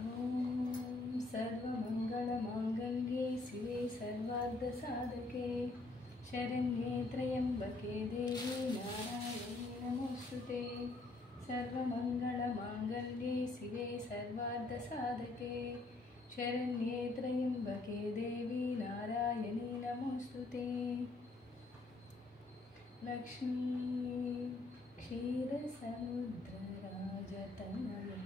ॐ सर्वमङ्गलमाङ्गल्ये शिवे सर्वार्धसाधके शरण्ये त्र्यम्बके देवी नारायणी नमोस्तुते। सर्वमङ्गलमाङ्गल्ये शिवे सर्वार्धसाधके शरण्ये त्र्यम्बके देवी नारायणी नमोस्तुते। लक्ष्मी क्षीरसमुद्रराजतनया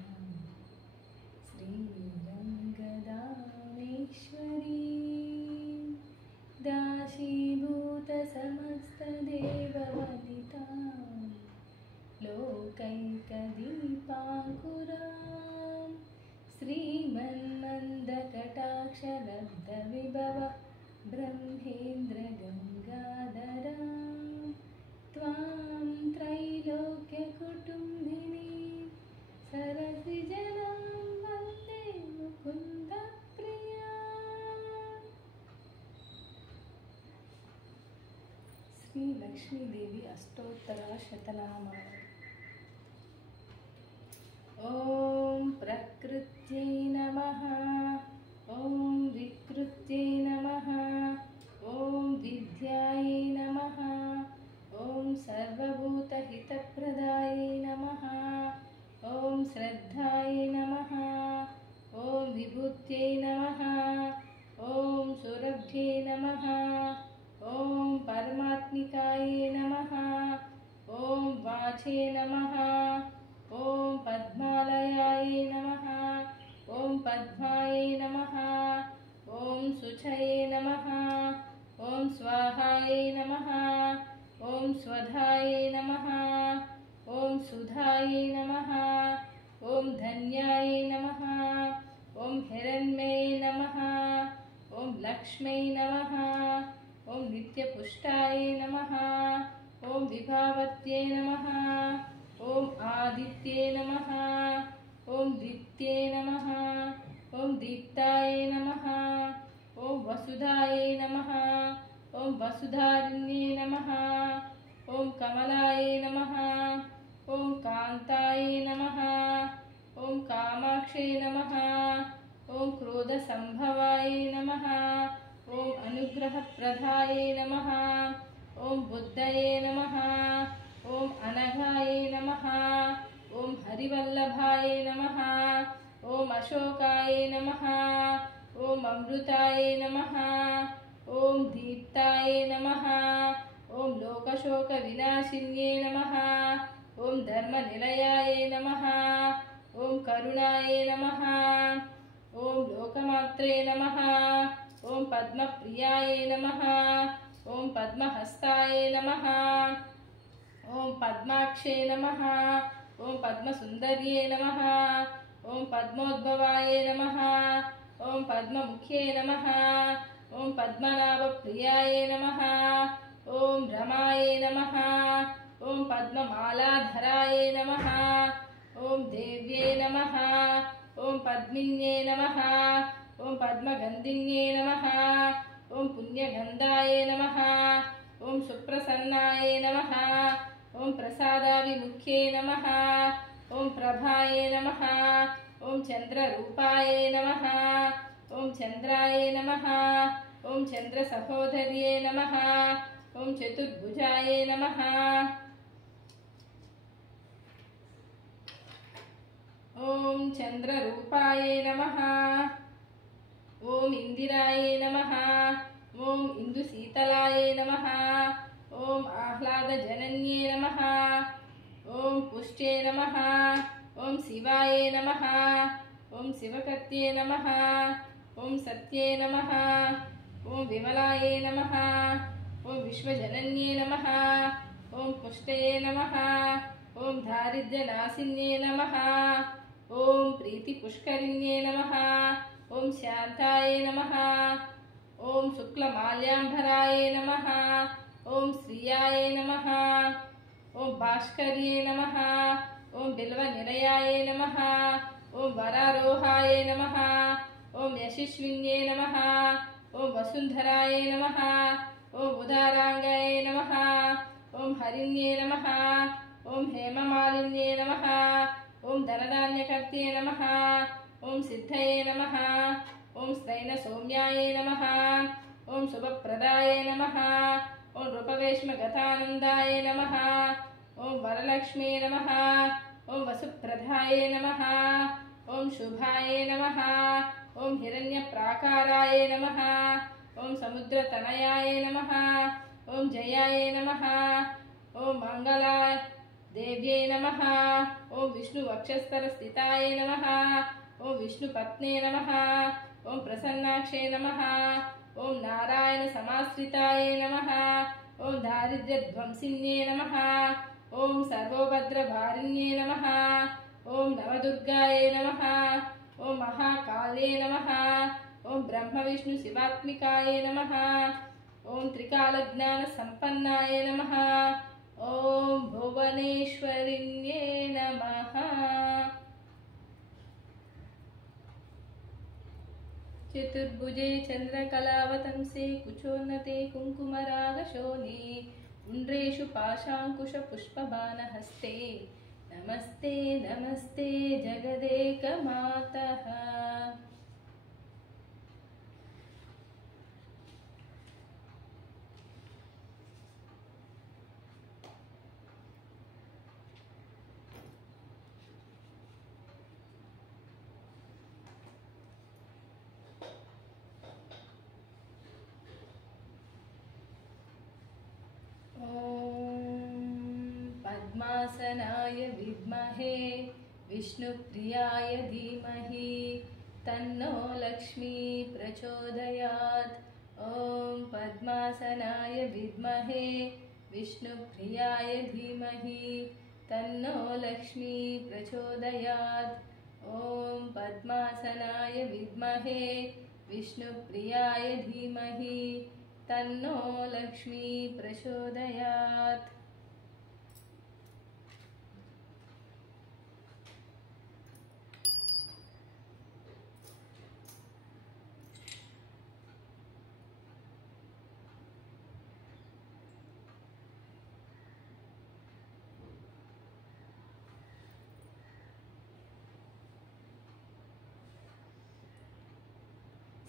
श्रीरङ्गदामेश्वरी दाशीभूतसमस्तदेववनिता लोकैकदीपाङ्कुरां श्रीमन्मन्दकटाक्षलब्धविभव ब्रह्मेन्द्रगङ्गाधरां त्वां त्रैलोक्यकुटुम्बिनी सरसिजनां वन्दे मुकुन्दप्रिया। श्री लक्ष्मीदेवी अष्टोत्तर शतनामावली। ॐ प्रकृत्यै नमः, ॐ विकृत्यै नमः, ॐ विद्यायै नमः, ॐ सर्वभूतहितप्रदायै नमः, ॐ श्रद्धायै नमः, ॐ विभूत्यै नमः, ॐ सुरभ्यै नमः, ॐ परमात्मिकायै नमः, ॐ वाचे नमः, ॐ पद्मालयायै नमः, ॐ पद्मायै नमः, ॐ शुचये नमः, ॐ स्वाहायै नमः, ॐ स्वधायै नमः, ॐ सुधायै नमः, ॐ धन्यायै नमः, ॐ हिरण्मये नमः, ॐ लक्ष्म्यै नमः, ॐ नित्यपुष्टायै नमः, ॐ विभावत्यै नमः, ॐ आदित्ये नमः, ॐ दीप्त्ये नमः, ॐ दीप्तायै नमः, ॐ वसुधायै नमः, ॐ वसुधारिण्ये नमः, ॐ कमलायै नमः, ॐ कान्तायै नमः, ॐ कामाक्षै नमः, ॐ क्रोधसम्भवायै नमः, ॐ अनुग्रहप्रदायै नमः, ॐ बुद्धये नमः, ॐ अनघायै नमः, ॐ हरिवल्लभायै नमः, ॐ अशोकायै नमः, ॐ अमृतायै नमः, ॐ दीप्तायै नमः, ॐ लोकशोकविनाशिन्ये नमः, ॐ धर्मनिलयायै नमः, ॐ करुणायै नमः, ॐ लोकमात्रे नमः, ॐ पद्मप्रियायै नमः, ॐ पद्महस्तायै नमः, ॐ पद्माक्षे नमः, ॐ पद्मसुन्दर्ये नमः, ॐ पद्मोद्भवायै नमः, ॐ पद्ममुख्ये नमः, ॐ पद्मनाभप्रियायै नमः, ॐ रमायै नमः, ॐ पद्ममालाधरायै नमः, ॐ देव्यै नमः, ॐ पद्मिन्ये नमः, ॐ पद्मगन्धिन्ये नमः, ॐ पुण्यगन्धायै नमः, ॐ सुप्रसन्नायै नमः, ॐ प्रसादाभिमुख्ये नमः, ॐ प्रभायै नमः, ॐ चन्द्ररूपायै नमः, ॐ चन्द्रायै नमः, ॐ चन्द्रसहोदर्ये नमः, ॐ चतुर्भुजायै नमः, ॐ चन्द्ररूपायै नमः, ॐ इन्दिरायै नमः, ॐ इन्दुशीतलायै नमः, ॐ आह्लादजनन्ये नमः, ॐ पुष्ट्ये नमः, ॐ शिवायै नमः, ॐ शिवकर्त्ये नमः, ॐ सत्ये नमः, ॐ विमलायै नमः, ॐ विश्वजनन्ये नमः, ॐ पुष्टये नमः, ॐ दारिद्र्यनाशिन्ये नमः, ॐ प्रीतिपुष्करिण्ये नमः, ॐ शान्तायै नमः, ॐ शुक्लमाल्याम्बरायै नमः, ॐ श्रियायै नमः, ॐ भास्कर्ये नमः, ॐ बिल्वनिलयायै नमः, ॐ वरारोहायै नमः, ॐ यशस्विन्ये नमः, ॐ वसुन्धरायै नमः, ॐ उदाराङ्गायै नमः, ॐ हरिण्ये नमः, ॐ हेममालिन्ये नमः, ॐ धनधान्यकर्त्ये नमः, ॐ सिद्ध सिद्धये नमः। ॐ स्त्रैणसौम्याय नमः। ॐ शुभप्रदाय नमः। ॐ रूपवेश्मगतानन्दाय नमः। ॐ वरलक्ष्मी नमः। ॐ वसुप्रदाय नमः। ॐ शुभाय नमः। ॐ हिरण्यप्राकाराय नमः। ॐ समुद्रतनयाय नमः। ॐ जयाय नमः। ॐ मङ्गलाय देव्यै नमः। ॐ विष्णुवक्षस्थलस्थिताय नमः। ॐ विष्णुपत्ने नमः। ॐ प्रसन्नाक्षे नमः। ॐ नारायणसमाश्रिताय नमः। ॐ दारिद्र्यध्वंसिन्ये नमः। ॐ सर्वोपद्रवारिण्ये नमः। ॐ नवदुर्गायै नमः। ॐ महाकाले नमः। ॐ ब्रह्मविष्णुशिवात्मिकाय नमः। ॐ त्रिकालज्ञानसम्पन्नाय नमः। ॐ भुवनेश्वरिण्ये नमः। चतुर्भुजे चन्द्रकलावतंसे कुचोन्नते कुङ्कुमरागशोणे पुण्ड्रेषु पाशाङ्कुशपुष्पबाणहस्ते नमस्ते नमस्ते जगदेकमातः। पद्मासनाय विद्महे विष्णुप्रियाय धीमहि तन्नो लक्ष्मी प्रचोदयात्। ॐ पद्मासनाय विद्महे विष्णुप्रियाय धीमहि तन्नो लक्ष्मी प्रचोदयात्। ॐ पद्मासनाय विद्महे विष्णुप्रियाय धीमहि तन्नो लक्ष्मी प्रचोदयात्।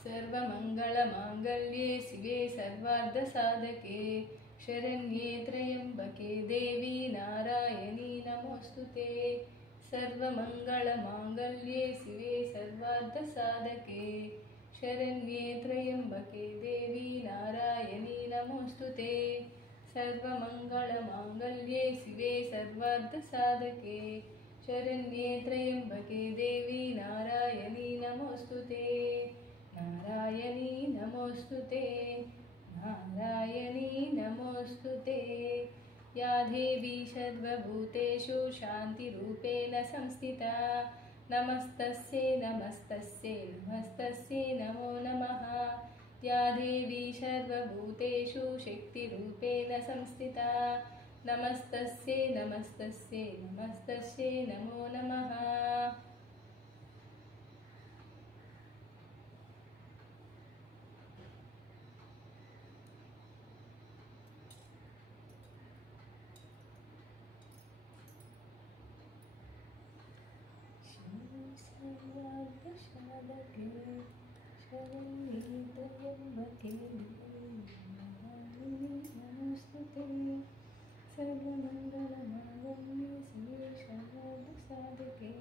सर्वमङ्गलमाङ्गल्ये शिवे सर्वार्धसाधके शरण्ये त्र्यम्बके देवी नारायणी नमोऽस्तुते। सर्वमङ्गलमाङ्गल्ये शिवे सर्वार्धसाधके शरण्ये त्र्यम्बके देवी नारायणी नमोऽस्तुते। सर्वमङ्गलमाङ्गल्ये शिवे सर्वार्धसाधके शरण्ये त्र्यम्बके देवी नारायणी नमोऽस्तुते। नारायणी नमोऽस्तुते। नारायणी नमोऽस्तुते। या देवी सर्वभूतेषु शान्तिरूपेण संस्थिता नमस्तस्यै नमस्तस्यै नमस्तस्यै नमो नमः। या देवी सर्वभूतेषु शक्तिरूपेण संस्थिता नमस्तस्यै नमस्तस्यै नमस्तस्यै नमो नमः। सर्वार्धसाधके शरण्ये त्र्यम्बके नमोऽस्तुते। सर्वमङ्गलमाङ्गल्ये शिवे सर्वार्धसाधके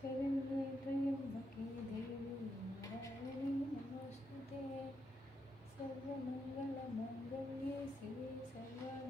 शरण्ये त्र्यम्बके देवी नारायणी नमोऽस्तुते। सर्वमङ्गलमाङ्गल्ये शिवे सर्वार्धसाधके